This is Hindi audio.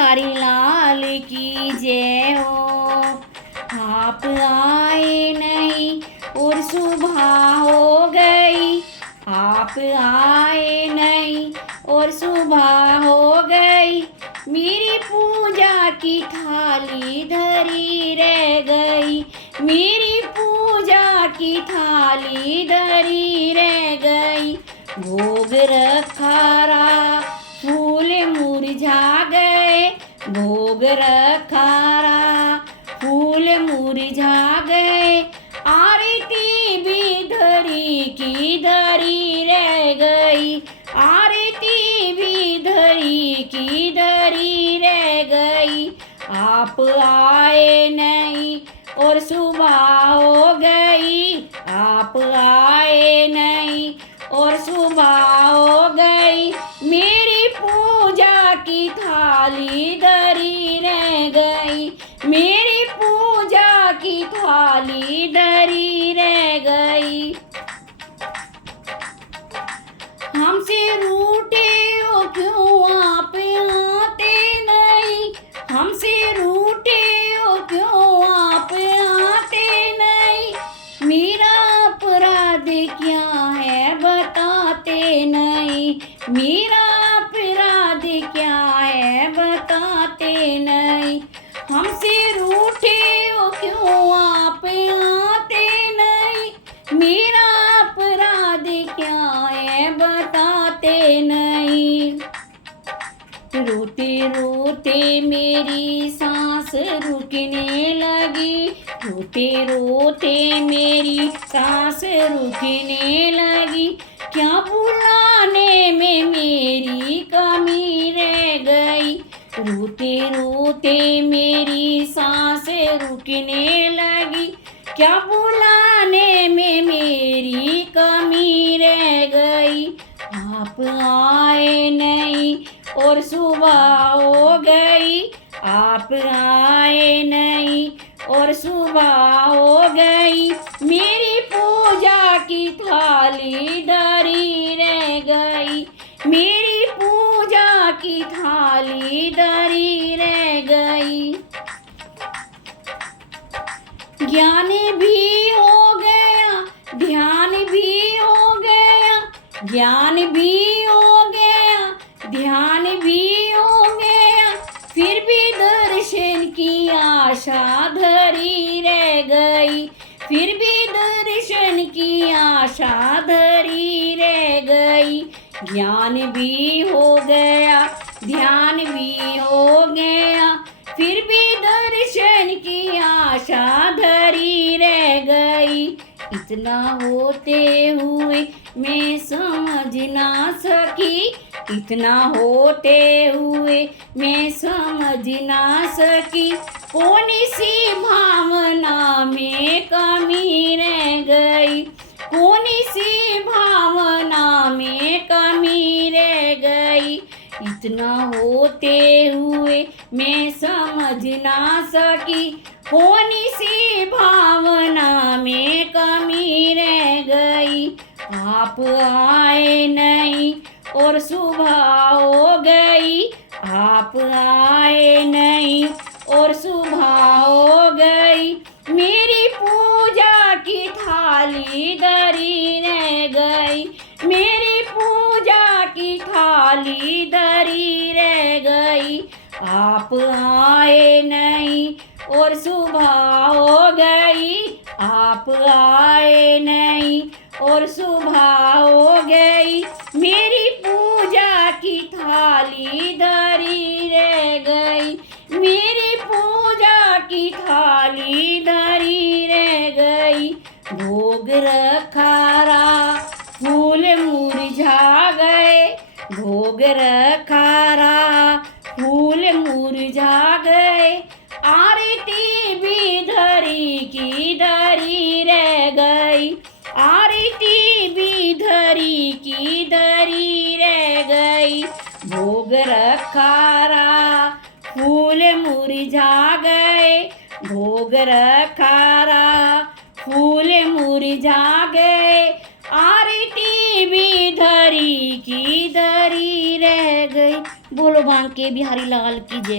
बिहारी लाल की जय हो। आप आए नहीं और सुबह हो गई, आप आए नहीं और सुबह हो गई, मेरी पूजा की थाली धरी रह गई, मेरी पूजा की थाली धरी रह गई। भोग रखा रा फूल मुरझा गए, भोग रखा रा फूल मुरझा गए, आरती भी धरी की धरी रह गई, आरती भी धरी की धरी रह गई। आप आए नहीं और सुबह हो गई, आप आए नहीं और सुबह हो गई, मेरी पूजा की थाली धरी रह गई, मेरी पूजा की थाली धरी रह गई। हमसे रूठे हो क्यों आप आते नहीं, हमसे रूठे हो क्यों आप आते नहीं, मेरा अपराध क्या है बताते नहीं, मेरा अपराध क्या है बताते नहीं। हमसे रूठे हो क्यों आप आते नहीं, मेरा अपराध क्या है बताते नहीं। रोते रोते मेरी सांस रुकने लगी, रोते रोते मेरी सांस रुकने लगी, क्या बुलाने में मेरी कमी रह गई, रोते रोते मेरी सांस रुकने लगी, क्या बुलाने में मेरी कमी रह गई। आप आए नहीं और सुबह हो गई, आप आए नहीं और सुबह हो गई, मेरी पूजा की थाली धरी रह गई, मेरी पूजा की थाली धरी रह गई। ज्ञान भी हो गया, ध्यान भी हो गया, ज्ञान भी हो गया, ध्यान भी हो गया, फिर भी दर्शन की आशा धरी रह गई, फिर भी दर्शन की आशा धरी रह गई। ज्ञान भी हो गया, ध्यान भी हो गया, फिर भी दर्शन की आशा धरी रह गई। इतना होते हुए मैं समझ ना सकी, इतना होते हुए मैं समझ ना सकी, कौन सी भावना में कमी रह गई, कौन सी भावना में कमी रह गई। इतना होते हुए मैं समझ ना सकी, कौन सी भावना में कमी रह गई। आप आए नहीं और सुबह हो गई, आप आए नहीं और सुबह हो गई, मेरी पूजा की थाली धरी रह गई, मेरी पूजा की थाली धरी रह गई। आप आए नहीं और सुबह हो गई, आप आए नहीं और सुबह हो गई, मेरी पूजा की थाली धरी रह गई, मेरी पूजा की थाली धरी रह गई। भोग रखा रा फूल मुरझा गए, भोग रखा रा फूल मुरझा गए, आरती भी धरी की धरी रह गई, आरती भी धरी की धरी रह गई। भोग रखा रा फूल मुरझा गए, भोग रखा रा फूल मुरझा गए, आरती भी धरी की धरी रह गई। बोलो बांके बिहारी लाल की जय।